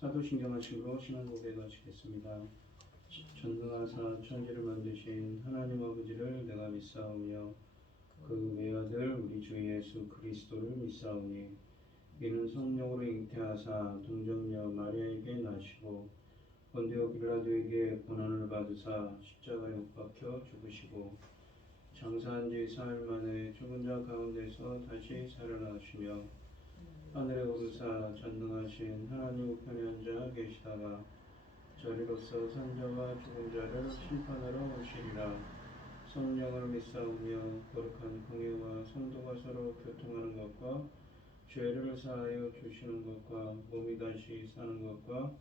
사도신경하심으로 신앙 고백하시겠습니다. 전능하사 천지를 만드신 하나님 아버지를 내가 믿사오며 그 외아들 우리 주 예수 그리스도를 믿사오니 이는 성령으로 잉태하사 동정녀 마리아에게 나시고 본디오 빌라도에게 고난을 받으사 십자가에 못 박혀 죽으시고 장사한 지 사흘 만에 죽은 자 가운데서 다시 살아나시며 하늘에 오르사 전능하신 하나님 우편에 앉아 계시다가 저리로서 산자와 죽은 자를 심판하러 오시리라. 성령을 믿사오며 거룩한 공예와 성도가 서로 교통하는 것과 죄를 사하여 주시는 것과 몸이 다시 사는 것과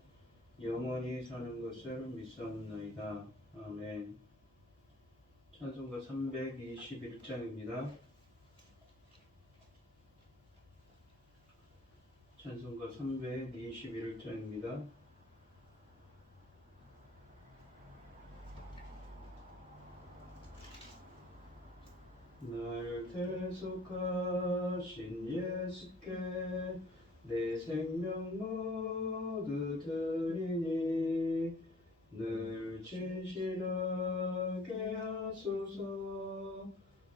영원히 사는 것을 믿사옵나이다. 아멘. 찬송가 321장입니다. 찬송가 321장입니다. 날 대속하신 예수께 내 생명 모두 드리니 늘 진실하게 하소서.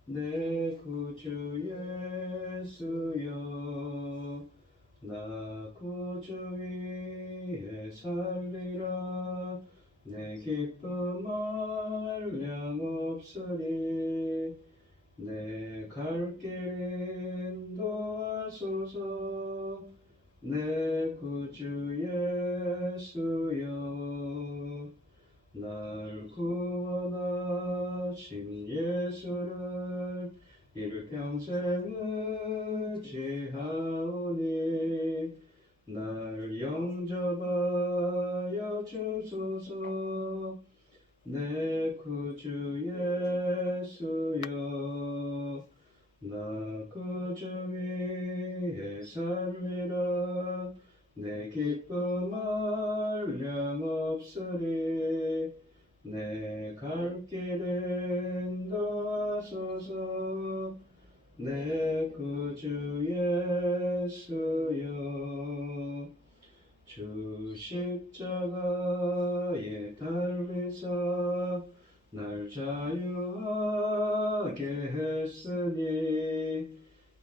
내 구주 예수여 나 구주 위에 살리라. 내 기쁨 한량 없으리. 내 갈 길 인도하소서. 내 구주 예수여 날 구원하신 예수를 일평생 의지하오니 날 영접하여 주소서. 내 구주 예수여 나 구주 위에 살리라. 내 기쁨 한량 없으리. 내 갈 길 인도하소서. 내 구주 예수여 주 십자가에 달리사 날 자유하게 했으니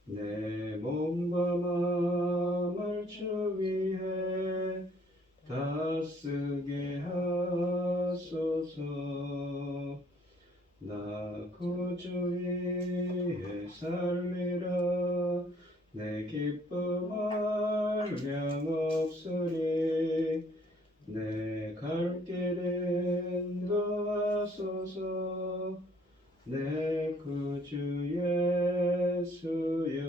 내 몸과 마음을 주 위에 다 쓰게 하소서. 나 구주 위에 살리라. 내 기쁨 한량 없으리. 내 갈 길 인도하소서. 내 구주 예수여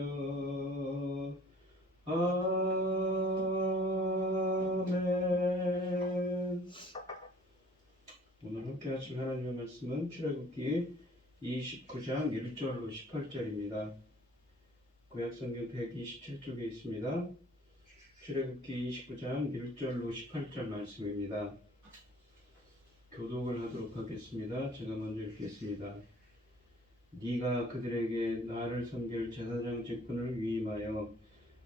아멘. 오늘 함께 하실 하나님의 말씀은 출애굽기 29장 1절로 18절입니다. 구약성경 127쪽에 있습니다. 출애굽기 29장 1절로 18절 말씀입니다. 교독을 하도록 하겠습니다. 제가 먼저 읽겠습니다. 네가 그들에게 나를 섬길 제사장 직분을 위임하여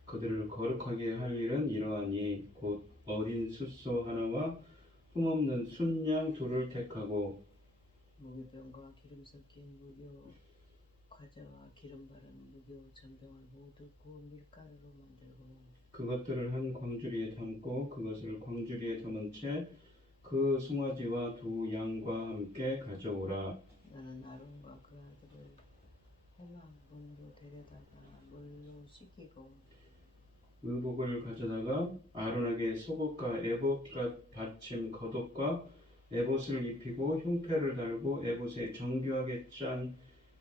그들을 거룩하게 할 일은 이러하니 곧 어린 숫소 하나와 흠없는 순양 둘을 택하고 무교병과 기름 섞인 무교 과자와 기름 바른 무교 전병을 모두 구운 밀가루로 만들고 그것들을 한 광주리에 담고 그것을 광주리에 담은 채 그 송아지와 두 양과 함께 가져오라. 나는 아론과 그 아들을 회막문으로 데려다가 물로 씻기고 의복을 가져다가 아론에게 속옷과 에봇과 받침 겉옷과 에봇을 입히고 흉패를 달고 에봇에 정교하게 짠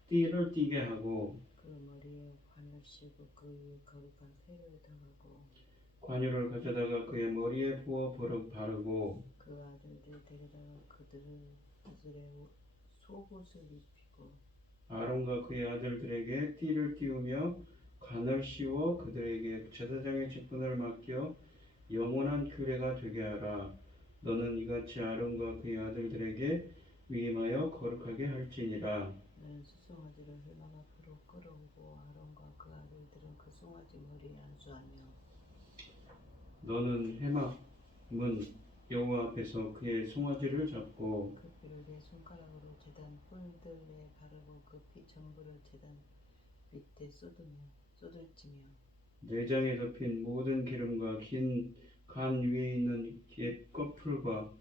띠를 띠게 하고 그 머리에 관을 씌고 그 위에 거룩한 세를 당하고 관유를 가져다가 그의 머리에 부어 버럭 바르고 그 아들들 데려다가 그들의 속옷을 입히고 아론과 그의 아들들에게 띠를 띠우며 관을 씌워 그들에게 제사장의 직분을 맡겨 영원한 규례가 되게 하라. 너는 이같이 아론과 그의 아들들에게 위임하여 거룩하게 할지니라. 나는 숫송아지를 회막 앞으로 끌어오고 아론과 그 아들들은 그 송아지 머리에 안수하며 너는 해막문 여호와 앞에서 그의 송아지를 잡고 그 피를 내 손가락으로 제단 뿔들에 바르고 그 피 전부를 제단 밑에 쏟을지며 내장에 덮인 모든 기름과 긴 간 위에 있는 옛 꺼풀과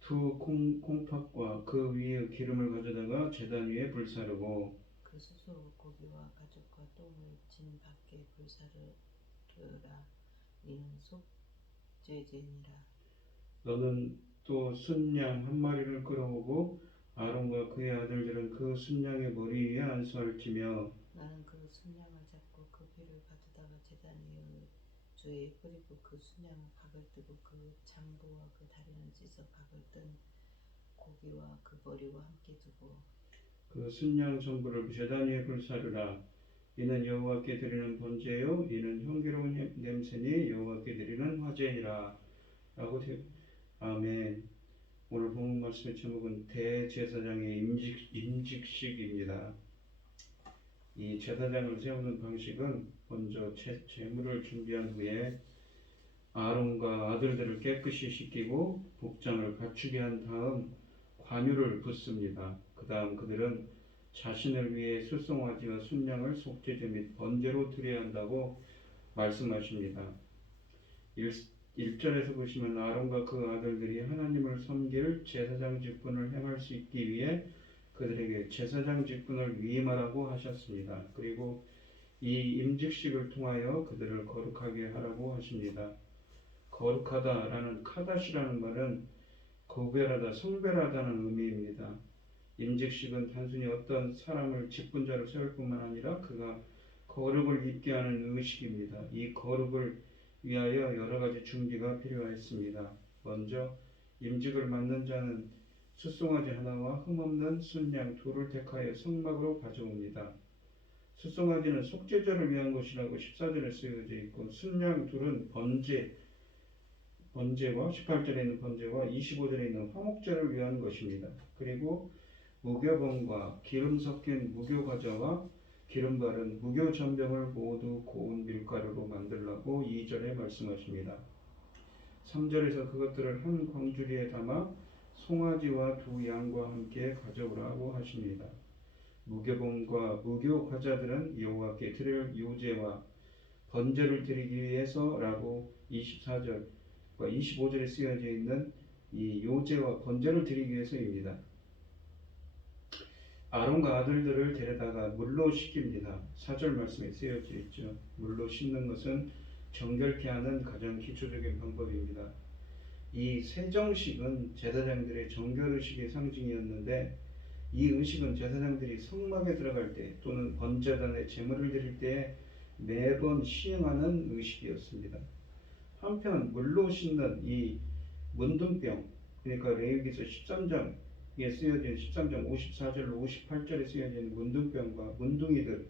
두 콩팥과 그 위에 기름을 가져다가 제단 위에 불사르고 그 수소 고기와 가죽과 똥을 진 밖에 불사르라. 이는 속죄제니라. 너는 또 순양 한 마리를 끌어오고 아론과 그의 아들들은 그 순양의 머리 위에 안수할지며 나는 그 순양을 잡고 그 피를 가져다가 제단 위에 주에 뿌리고 그 순양을 각을 뜨고 그 장부와 그 다리는 찢어 각을 뜬 고기와 그 머리와 함께 두고 그 순양 전부를 제단 위에 불사르라. 이는 여호와께 드리는 번제요 이는 향기로운 냄새니 여호와께 드리는 화제니라. 라고 아멘. 오늘 본문 말씀의 제목은 대제사장의 임직식입니다. 이 제사장을 세우는 방식은 먼저 제물을 준비한 후에 아론과 아들들을 깨끗이 씻기고 복장을 갖추게 한 다음 관유를 붓습니다. 그 다음 그들은 자신을 위해 술송아지와 순양을 속죄제 및 번제로 드려야 한다고 말씀하십니다. 1절에서 보시면 아론과 그 아들들이 하나님을 섬길 제사장 직분을 행할 수 있기 위해 그들에게 제사장 직분을 위임하라고 하셨습니다. 그리고 이 임직식을 통하여 그들을 거룩하게 하라고 하십니다. 거룩하다라는 카다시라는 말은 구별하다, 성별하다는 의미입니다. 임직식은 단순히 어떤 사람을 직분자로 세울 뿐만 아니라 그가 거룩을 입게 하는 의식입니다. 이 거룩을 위하여 여러 가지 준비가 필요했습니다. 먼저 임직을 맡는 자는 숫송아지 하나와 흠없는 순양 둘을 택하여 성막으로 가져옵니다. 숫송아지는 속죄제를 위한 것이라고 14절에 쓰여져 있고 순양 둘은 번제와 18절에 있는 번제와 25절에 있는 화목제를 위한 것입니다. 그리고 무교봉과 기름 섞인 무교과자와 기름 바른 무교전병을 모두 고운 밀가루로 만들라고 2절에 말씀하십니다. 3절에서 그것들을 한 광주리에 담아 송아지와 두 양과 함께 가져오라고 하십니다. 무교봉과 무교과자들은 여호와께 드릴 요제와 번제를 드리기 위해서라고 24절과 25절에 쓰여져 있는 이 요제와 번제를 드리기 위해서입니다. 아론과 아들들을 데려다가 물로 씻깁니다. 4절 말씀에 쓰여져 있죠. 물로 씻는 것은 정결케 하는 가장 기초적인 방법입니다. 이 세정식은 제사장들의 정결의식의 상징이었는데 이 의식은 제사장들이 성막에 들어갈 때 또는 번제단에 제물을 드릴 때 매번 시행하는 의식이었습니다. 한편 물로 씻는 이 문둥병, 그러니까 레위기서 13장에 쓰여진 13장 54절로 58절에 쓰여진 문둥병과 문둥이들을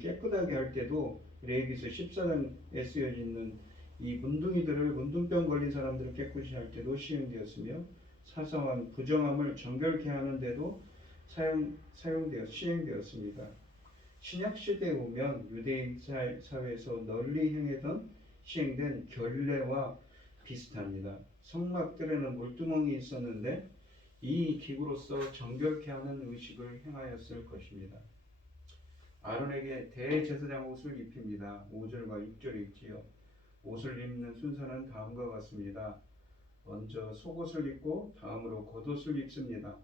깨끗하게 할 때도 레위기서 14장에 쓰여지는 이 문둥이들을 문둥병 걸린 사람들을 깨끗이 할 때도 시행되었으며 사소한 부정함을 정결케 하는 데도 시행되었습니다. 신약시대에 오면 유대인 사회에서 널리 시행된 결례와 비슷합니다. 성막들에는 물두멍이 있었는데 이 기구로서 정결케 하는 의식을 행하였을 것입니다. 아론에게 대제사장 옷을 입힙니다. 5절과 6절에 있지요. 옷을 입는 순서는 다음과 같습니다. 먼저 속옷을 입고 다음으로 겉옷을 입습니다.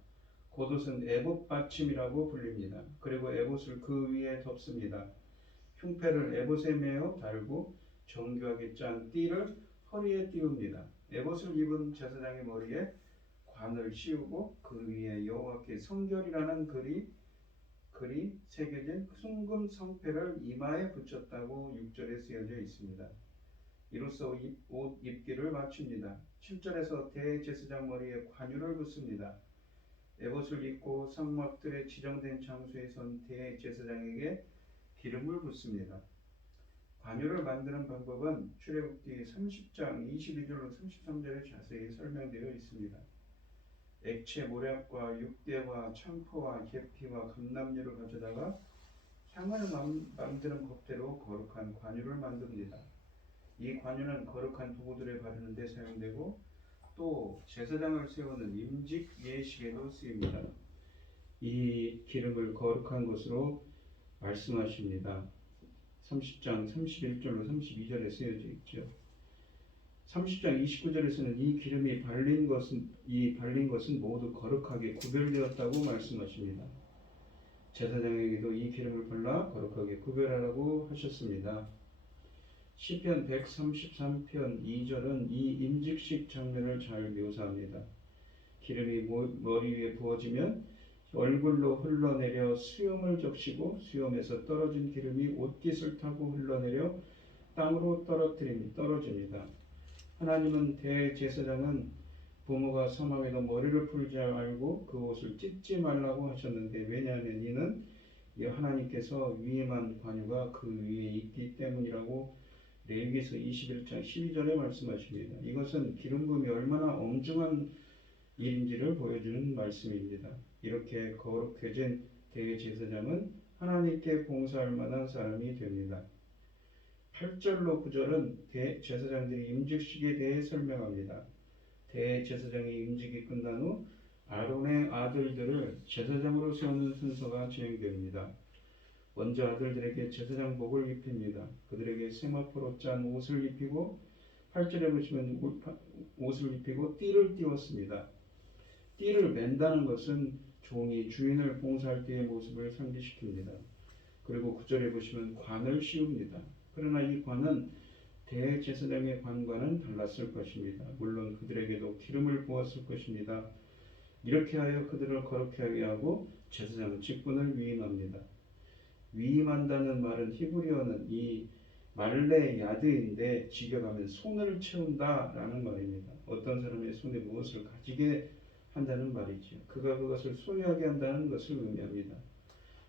겉옷은 에봇 받침이라고 불립니다. 그리고 에봇을 그 위에 덮습니다. 흉패를 에봇에 매어 달고 정교하게 짠 띠를 허리에 띄웁니다. 에봇을 입은 제사장의 머리에 관을 씌우고 그 위에 여호와께 성결이라는 글이 새겨진 순금 성패를 이마에 붙였다고 6절에 쓰여져 있습니다. 이로써 옷 입기를 마칩니다. 7절에서 대제사장 머리에 관유를 붓습니다. 에봇을 입고 성막들에 지정된 장소에 선 대제사장에게 기름을 붓습니다. 관유를 만드는 방법은 출애굽기 30장 22절로 33절에 자세히 설명되어 있습니다. 액체 모략과 육대와 창포와 계피와 감람류를 가져다가 향을 만드는 법대로 거룩한 관유를 만듭니다. 이 관유는 거룩한 도구들을 바르는 데 사용되고 또 제사장을 세우는 임직 예식에도 쓰입니다. 이 기름을 거룩한 것으로 말씀하십니다. 30장 31절로 32절에 쓰여져 있죠. 30장 29절에서는 이 기름이 발린 것은 모두 거룩하게 구별되었다고 말씀하십니다. 제사장에게도 이 기름을 발라 거룩하게 구별하라고 하셨습니다. 시편 133편 2절은 이 임직식 장면을 잘 묘사합니다. 기름이 머리 위에 부어지면 얼굴로 흘러내려 수염을 적시고 수염에서 떨어진 기름이 옷깃을 타고 흘러내려 땅으로 떨어집니다. 하나님은 대제사장은 부모가 사망해도 머리를 풀지 알고 그 옷을 찢지 말라고 하셨는데 왜냐하면 이는 하나님께서 위임한 관유가 그 위에 있기 때문이라고 레위기서 21장 12절에 말씀하십니다. 이것은 기름 부음이 얼마나 엄중한 일인지를 보여주는 말씀입니다. 이렇게 거룩해진 대제사장은 하나님께 봉사할 만한 사람이 됩니다. 8절로 9절은 대제사장들이 임직식에 대해 설명합니다. 대제사장의 임직이 끝난 후 아론의 아들들을 제사장으로 세우는 순서가 진행됩니다. 먼저 아들들에게 제사장복을 입힙니다. 그들에게 세마포로 짠 옷을 입히고 8절에 보시면 옷을 입히고 띠를 띄웠습니다. 띠를 맨다는 것은 종이 주인을 봉사할 때의 모습을 상기시킵니다. 그리고 9절에 보시면 관을 씌웁니다. 그러나 이 관은 대제사장의 관과는 달랐을 것입니다. 물론 그들에게도 기름을 부었을 것입니다. 이렇게 하여 그들을 거룩하게 하게 하고 제사장 직분을 위임합니다. 위임한다는 말은 히브리어는 이 말레 야드인데 직역하면 손을 채운다라는 말입니다. 어떤 사람의 손에 무엇을 가지게 한다는 말이죠. 그가 그것을 소유하게 한다는 것을 의미합니다.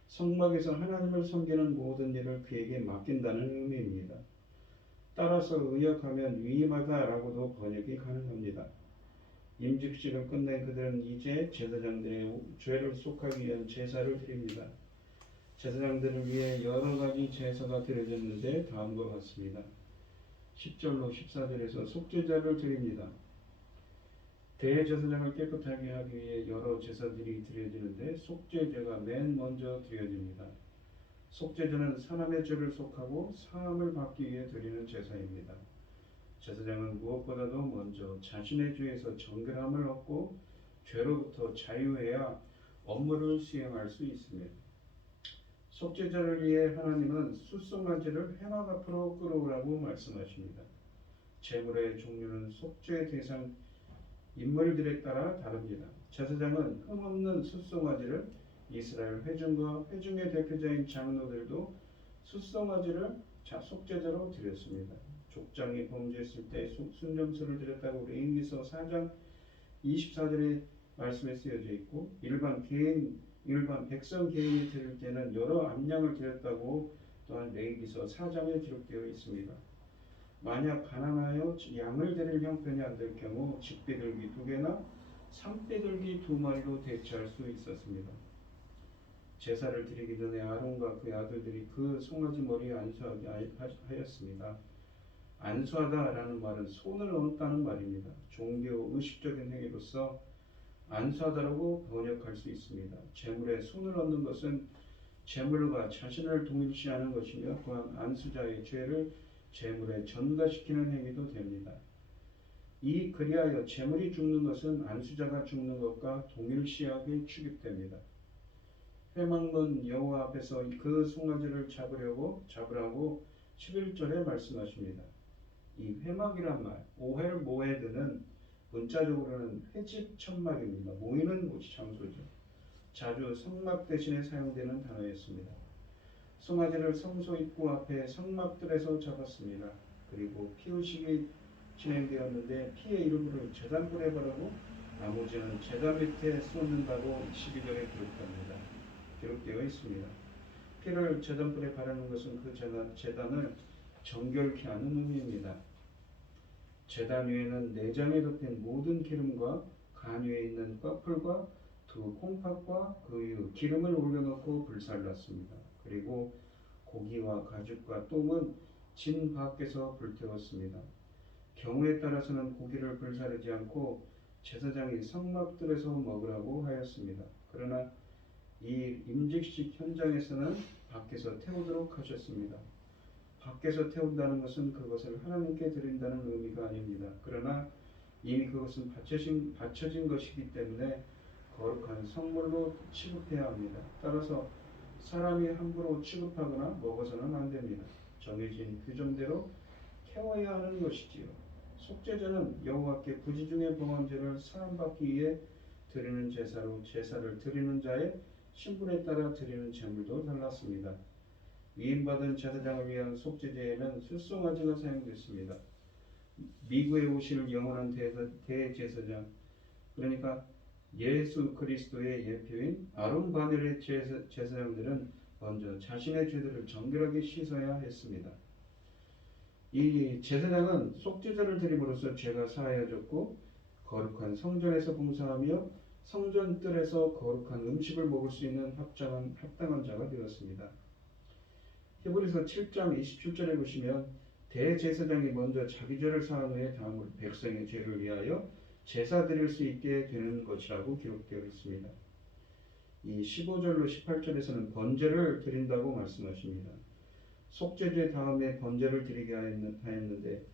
성막에서 하나님을 섬기는 모든 일을 그에게 맡긴다는 의미입니다. 따라서 의역하면 위임하다라고도 번역이 가능합니다. 임직식을 끝낸 그들은 이제 제사장들의 죄를 속하기 위한 제사를 드립니다. 제사장들을 위해 여러 가지 제사가 드려졌는데 다음과 같습니다. 10절로 14절에서 속죄제를 드립니다. 대제사장을 깨끗하게 하기 위해 여러 제사들이 드려지는데 속죄제가 맨 먼저 드려집니다. 속죄제는 사람의 죄를 속하고 사함을 받기 위해 드리는 제사입니다. 제사장은 무엇보다도 먼저 자신의 죄에서 정결함을 얻고 죄로부터 자유해야 업무를 수행할 수 있습니다. 속죄제를 위해 하나님은 숫송아지를 회막 앞으로 끌어오라고 말씀하십니다. 제물의 종류는 속죄 대상 인물들에 따라 다릅니다. 제사장은 흠없는 숫송아지를 이스라엘 회중과 회중의 대표자인 장로들도 숫송아지를 속죄제로 드렸습니다. 족장이 범죄했을 때 순점수를 드렸다고 레위기서 4장 24절의 말씀에 쓰여져 있고 일반 백성 개인이 드릴 때는 여러 암양을 드렸다고 또한 레위기서 4장에 기록되어 있습니다. 만약 가난하여 양을 드릴 형편이 안 될 경우 집비둘기 2개나 산비둘기 2마리로 대체할 수 있었습니다. 제사를 드리기 전에 아론과 그의 아들들이 그 송아지 머리에 안수하게 하였습니다. 안수하다라는 말은 손을 얹다는 말입니다. 종교 의식적인 행위로서 안수하다라고 번역할 수 있습니다. 제물에 손을 얹는 것은 제물과 자신을 동일시하는 것이며 또한 안수자의 죄를 제물에 전가시키는 행위도 됩니다. 이 그리하여 제물이 죽는 것은 안수자가 죽는 것과 동일시하게 취급됩니다. 회막문 여호와 앞에서 그 송아지를 잡으라고 11절에 말씀하십니다. 이 회막이란 말, 오헬 모에드는 문자적으로는 회집 천막입니다. 모이는 장소죠. 자주 성막 대신에 사용되는 단어였습니다. 송아지를 성소 입구 앞에 성막들에서 잡았습니다. 그리고 피의식이 진행되었는데 피의 일부를 제단불에 바르고 나머지는 제단 밑에 쏟는다고 12절에 기록되어 있습니다. 피를 제단불에 바르는 것은 그 제단을 정결케 하는 의미입니다. 제단 위에는 내장에 덮인 모든 기름과 간 위에 있는 꺼풀과 두 콩팥과 그 위에 기름을 올려놓고 불살랐습니다. 그리고 고기와 가죽과 똥은 진 밖에서 불태웠습니다. 경우에 따라서는 고기를 불사르지 않고 제사장이 성막들에서 먹으라고 하였습니다. 그러나 이 임직식 현장에서는 밖에서 태우도록 하셨습니다. 밖에서 태운다는 것은 그것을 하나님께 드린다는 의미가 아닙니다. 그러나 이미 그것은 바쳐진 것이기 때문에 거룩한 성물로 취급해야 합니다. 따라서 사람이 함부로 취급하거나 먹어서는 안 됩니다. 정해진 규정대로 태워야 하는 것이지요. 속죄제는 여호와께 부지 중에 범한 죄를 사함받기 위해 드리는 제사로 제사를 드리는 자의 신분에 따라 드리는 제물도 달랐습니다. 위임받은 제사장을 위한 속죄제에는 숫송아지가 사용됐습니다. 미국에 오실 영원한 대제사장, 그러니까 예수 그리스도의 예표인 아론 바벨의 제사장들은 먼저 자신의 죄들을 정결하게 씻어야 했습니다. 이 제사장은 속죄제를 드림으로써 죄가 사하여졌고 거룩한 성전에서 봉사하며 성전 뜰에서 거룩한 음식을 먹을 수 있는 합당한 자가 되었습니다. 히브리서 7장 27절에 보시면 대제사장이 먼저 자기 죄를 사한 후에 다음으로 백성의 죄를 위하여 제사 드릴 수 있게 되는 것이라고 기록되어 있습니다. 이 15절로 18절에서는 번제를 드린다고 말씀하십니다. 속죄제 다음에 번제를 드리게 하였는데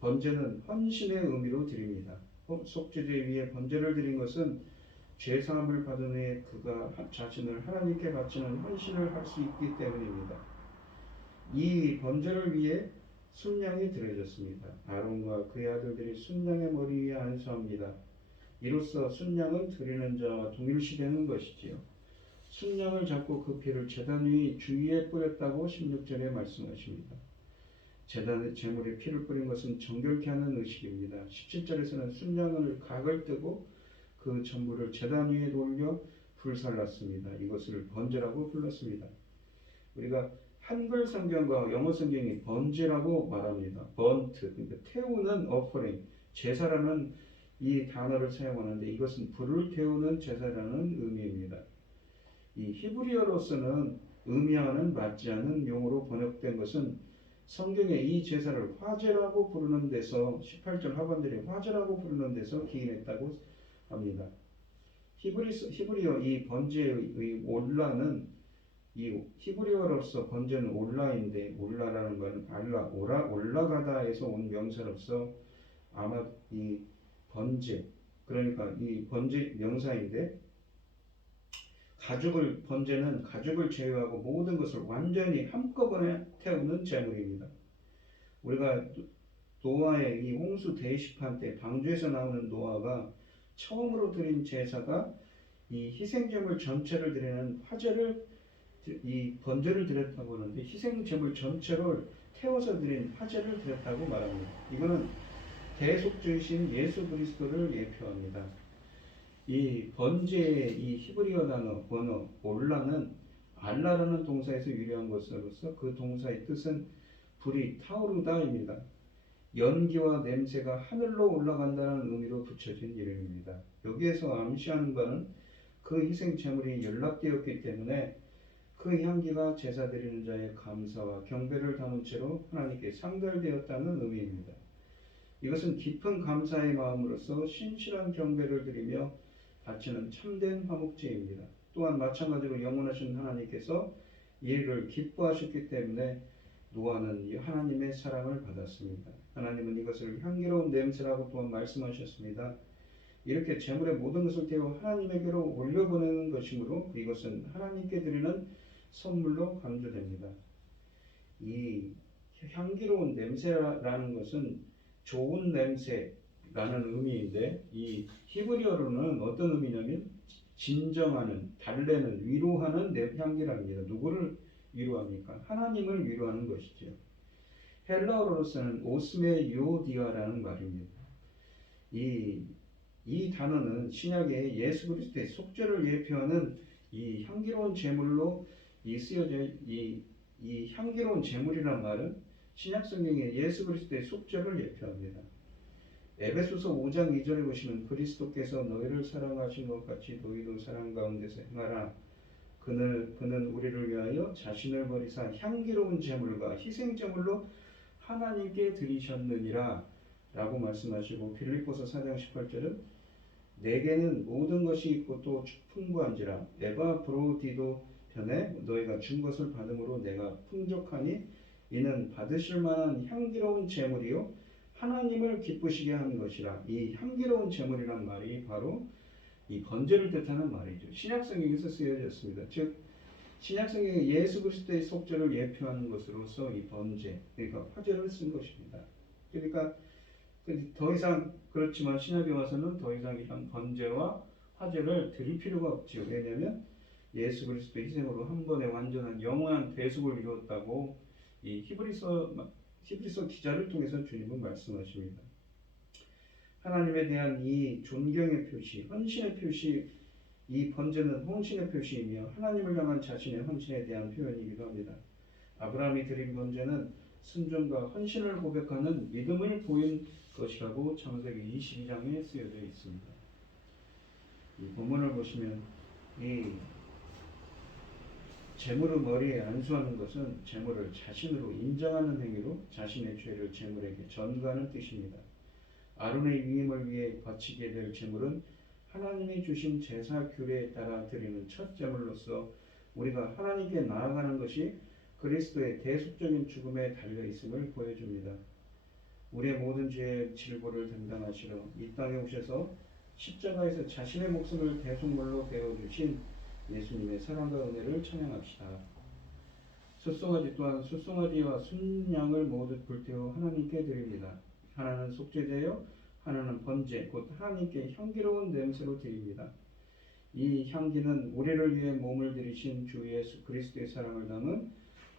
번제는 헌신의 의미로 드립니다. 속죄제 위에 번제를 드린 것은 죄사함을 받은 후에 그가 자신을 하나님께 바치는 헌신을 할 수 있기 때문입니다. 이 번제를 위해 순양이 드려졌습니다. 아론과 그의 아들들이 순양의 머리 위에 안수합니다. 이로써 순양은 드리는 자와 동일시되는 것이지요. 순양을 잡고 그 피를 제단 위 주위에 뿌렸다고 16절에 말씀하십니다. 제단의 제물에 피를 뿌린 것은 정결케 하는 의식입니다. 17절에서는 순양을 각을 뜨고 그 전부를 제단 위에 돌려 불살랐습니다. 이것을 번제라고 불렀습니다. 우리가 한글 성경과 영어 성경이 번제라고 말합니다. 번트, 그러니까 태우는 offering, 제사라는 이 단어를 사용하는데 이것은 불을 태우는 제사라는 의미입니다. 이 히브리어로서는 의미와는 맞지 않는 용어로 번역된 것은 성경에 이 제사를 화제라고 부르는 데서 18절 하반절에 화제라고 부르는 데서 기인했다고 합니다. 히브리어 이 번제의 올라는 이 히브리어로서 번제는 올라인데 올라라는 것은 올라가다에서 온 명사로서 아마 이 번제 그러니까 이 번제 명사인데 번제는 가죽을 제외하고 모든 것을 완전히 한꺼번에 태우는 제물입니다. 우리가 노아의 이 홍수 대시판 때 방주에서 나오는 노아가 처음으로 드린 제사가 이 희생제물 전체를 드리는 이 번제를 드렸다고 하는데 희생제물 전체를 태워서 드린 화제를 드렸다고 말합니다. 이거는 대속주이신 예수 그리스도를 예표합니다. 이 번제의 이 히브리어 번호 올라는 알라라는 동사에서 유래한 것으로서 그 동사의 뜻은 불이 타오르다입니다. 연기와 냄새가 하늘로 올라간다는 의미로 붙여진 이름입니다. 여기에서 암시하는 바는 그 희생 제물이 연락되었기 때문에 그 향기가 제사 드리는 자의 감사와 경배를 담은 채로 하나님께 상달되었다는 의미입니다. 이것은 깊은 감사의 마음으로서 신실한 경배를 드리며 바치는 참된 화목제입니다. 또한 마찬가지로 영원하신 하나님께서 이 일을 기뻐하셨기 때문에 노아는 하나님의 사랑을 받았습니다. 하나님은 이것을 향기로운 냄새라고 또한 말씀하셨습니다. 이렇게 제물의 모든 것을 태워 하나님에게로 올려보내는 것이므로 이것은 하나님께 드리는 선물로 강조됩니다. 이 향기로운 냄새라는 것은 좋은 냄새라는 의미인데 이 히브리어로는 어떤 의미냐면 진정하는, 달래는, 위로하는 향기랍니다. 누구를 위로합니까? 하나님을 위로하는 것이죠. 헬라어로서는 오스메 유오디아라는 말입니다. 이 단어는 신약의 예수 그리스도의 속죄를 예표하는 이 향기로운 제물로 쓰여져 이 향기로운 제물이라는 말은 신약 성경의 예수 그리스도의 속죄를 예표합니다. 에베소서 5장 2절에 보시면 그리스도께서 너희를 사랑하신 것 같이 너희도 사랑 가운데서 행하라. 그는 우리를 위하여 자신을 버리사 향기로운 제물과 희생 제물로 하나님께 드리셨느니라 라고 말씀하시고, 빌립보서 4장 18절은 내게는 모든 것이 있고 또 풍부한지라 에바 브로디도 편에 너희가 준 것을 받음으로 내가 풍족하니 이는 받으실 만한 향기로운 제물이요 하나님을 기쁘시게 하는 것이라. 이 향기로운 제물이란 말이 바로 이 번제를 뜻하는 말이죠. 신약성경에서 쓰여졌습니다. 즉 신약성경에 예수 그리스도의 속죄를 예표하는 것으로서 이 번제, 그러니까 화제를 쓴 것입니다. 그러니까 더 이상, 그렇지만 신약에 와서는 더 이상 이런 번제와 화제를 드릴 필요가 없지요. 왜냐하면 예수 그리스도의 희생으로 한 번에 완전한 영원한 대속을 이루었다고 이 히브리서 기자를 통해서 주님은 말씀하십니다. 하나님에 대한 이 존경의 표시, 헌신의 표시, 이 번제는 헌신의 표시이며 하나님을 향한 자신의 헌신에 대한 표현이기도 합니다. 아브라함이 드린 번제는 순종과 헌신을 고백하는 믿음을 보인 것이라고 창세기 22장에 쓰여져 있습니다. 이 본문을 보시면 이 제물의 머리에 안수하는 것은 제물을 자신으로 인정하는 행위로 자신의 죄를 제물에게 전가하는 뜻입니다. 아론의 위임을 위해 바치게 될 제물은 하나님이 주신 제사 규례에 따라 드리는 첫 제물로서 우리가 하나님께 나아가는 것이 그리스도의 대속적인 죽음에 달려 있음을 보여줍니다. 우리의 모든 죄의 질고를 담당하시러 이 땅에 오셔서 십자가에서 자신의 목숨을 대속물로 베어주신 예수님의 사랑과 은혜를 찬양합시다. 숫송아지 또한 숫송아지와 순양을 모두 불태워 하나님께 드립니다. 하나는 속죄제요, 하나는 번제, 곧 하나님께 향기로운 냄새로 드립니다. 이 향기는 우리를 위해 몸을 들이신 주 예수 그리스도의 사랑을 담은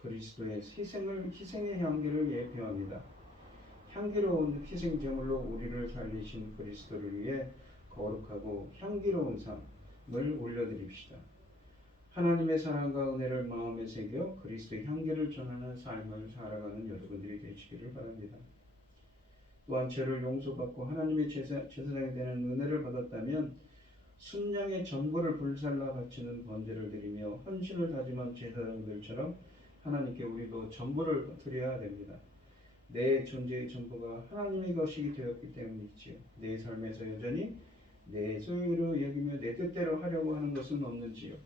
그리스도의 희생의 향기를 예표합니다. 향기로운 희생제물로 우리를 살리신 그리스도를 위해 거룩하고 향기로운 삶을 올려드립시다. 하나님의 사랑과 은혜를 마음에 새겨 그리스도의 향기를 전하는 삶을 살아가는 여러분들이 되시기를 바랍니다. 또한 죄를 용서받고 하나님의 제사장이 되는 은혜를 받았다면 순양의 전부를 불살라 바치는 번제를 드리며 헌신을 다짐한 제사장들처럼 하나님께 우리도 전부를 드려야 됩니다. 내 존재의 전부가 하나님의 것이 되었기 때문이지요. 내 삶에서 여전히 내 소유로 여기며 내 뜻대로 하려고 하는 것은 없는지요.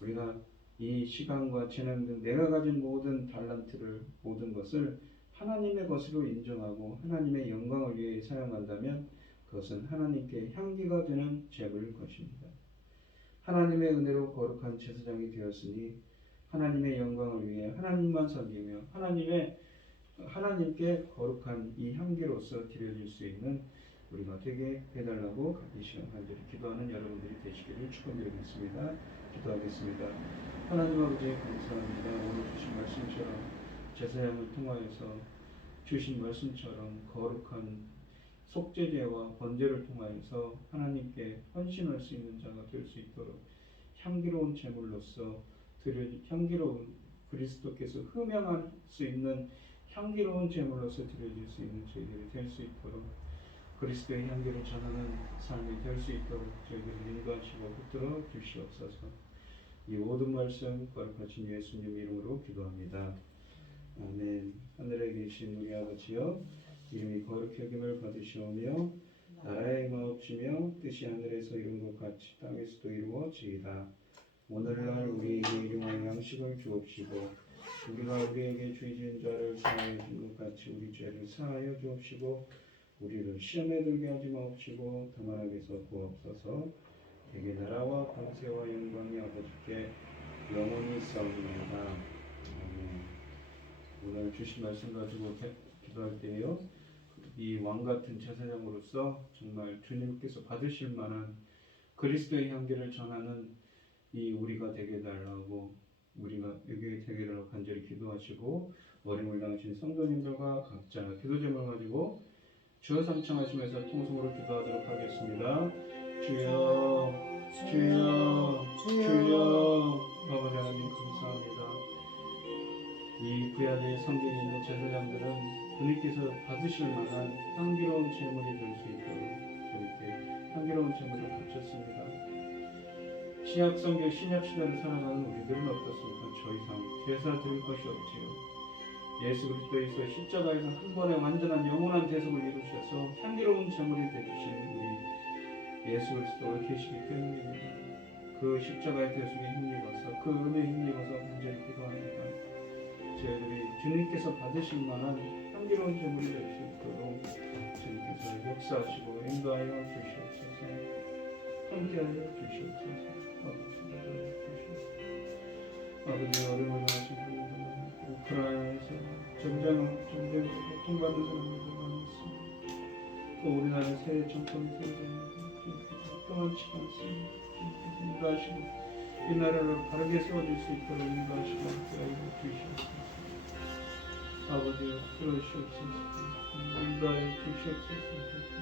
우리가 이 시간과 재능 등 내가 가진 모든 달란트를, 모든 것을 하나님의 것으로 인정하고 하나님의 영광을 위해 사용한다면 그것은 하나님께 향기가 되는 제물일 것입니다. 하나님의 은혜로 거룩한 제사장이 되었으니 하나님의 영광을 위해 하나님만 섬기며 하나님께 거룩한 이 향기로서 드려질 수 있는 우리가 되게 해달라고 이 시간 간절히 기도하는 여러분들이 되시기를 축원드리겠습니다. 기도하겠습니다. 하나님 아버지 감사합니다. 오늘 주신 말씀처럼 제사장을 통하여서 주신 말씀처럼 거룩한 속죄제와 번제를 통하여서 하나님께 헌신할 수 있는 자가 될 수 있도록 향기로운 제물로서 향기로운 그리스도께서 흠양할 수 있는 향기로운 제물로서 드려질 수 있는 저희들이 될 수 있도록 그리스도의 향기를 전하는 삶이 될 수 있도록 저희들을 인도하시고 붙들어 주시옵소서. 이 모든 말씀 거룩하신 예수님 이름으로 기도합니다. 아멘. 하늘에 계신 우리 아버지여, 이름이 거룩히 여김을 받으시오며 나라의 마옵시며 뜻이 하늘에서 이룬 것 같이 땅에서도 이루어지이다. 오늘날 우리에게 일용할 양식을 주옵시고 우리가 우리에게 죄 지은 자를 사하여 준 것 같이 우리 죄를 사하여 주옵시고 우리를 시험에 들게 하지 마옵시고 다만 악에서 구하옵소서. 대개 나라와 권세와 영광이 아버지께 영원히 있사옵나이다. 아멘. 오늘 주신 말씀 가지고 기도할 때요, 이 왕같은 제사장으로서 정말 주님께서 받으실 만한 그리스도의 향기를 전하는 이 우리가 되게 달라고, 우리가 여기 되게 달라고 간절히 기도하시고 어림을 당하신 성도님들과 각자 기도 제목을 가지고 주여 상청하시면서 통성으로 기도하도록 하겠습니다. 주여, 주여, 주여. 아버지 하나님 감사합니다. 이 구약의 성경에 있는 제사장들은 주님께서 받으실 만한 향기로운 제물이 될 수 있도록 저렇게 향기로운 제물을 바쳤습니다. 신약 성경 신약 시대를 살아가는 우리들은 어떻습니까? 더 이상 제사 드릴 것이 없지요. 예수 그리스도에서 십자가에서 한 번에 완전한 영원한 대속을 이루셔서 향기로운 제물이 되주신 우리 예수 그리스도가 계시기 때문입니다. 그 십자가의 대속에 힘입어서 그 은혜에 힘입어서 간절히 기도합니다. 저희들이 주님께서 받으실 만한 향기로운 제물이 될 수 있도록 주님께서 역사하시고 인도하여 주시옵소서. 함께하여 주시옵소서. 아버지 어려움을 당하신 분들 우크라이나에서 전쟁으로 고통받는 사람들도 많이 있습니다. 또 우리나라 새 정권이 생깁니다. 주님께서 평안치가 않습니다. 주님께서 인도하시고 이 나라를 바르게 세워줄 수 있도록 인도하시고 함께하여 주시옵소서. 아버지 들어주시옵소서. 인도하여 주시옵소서.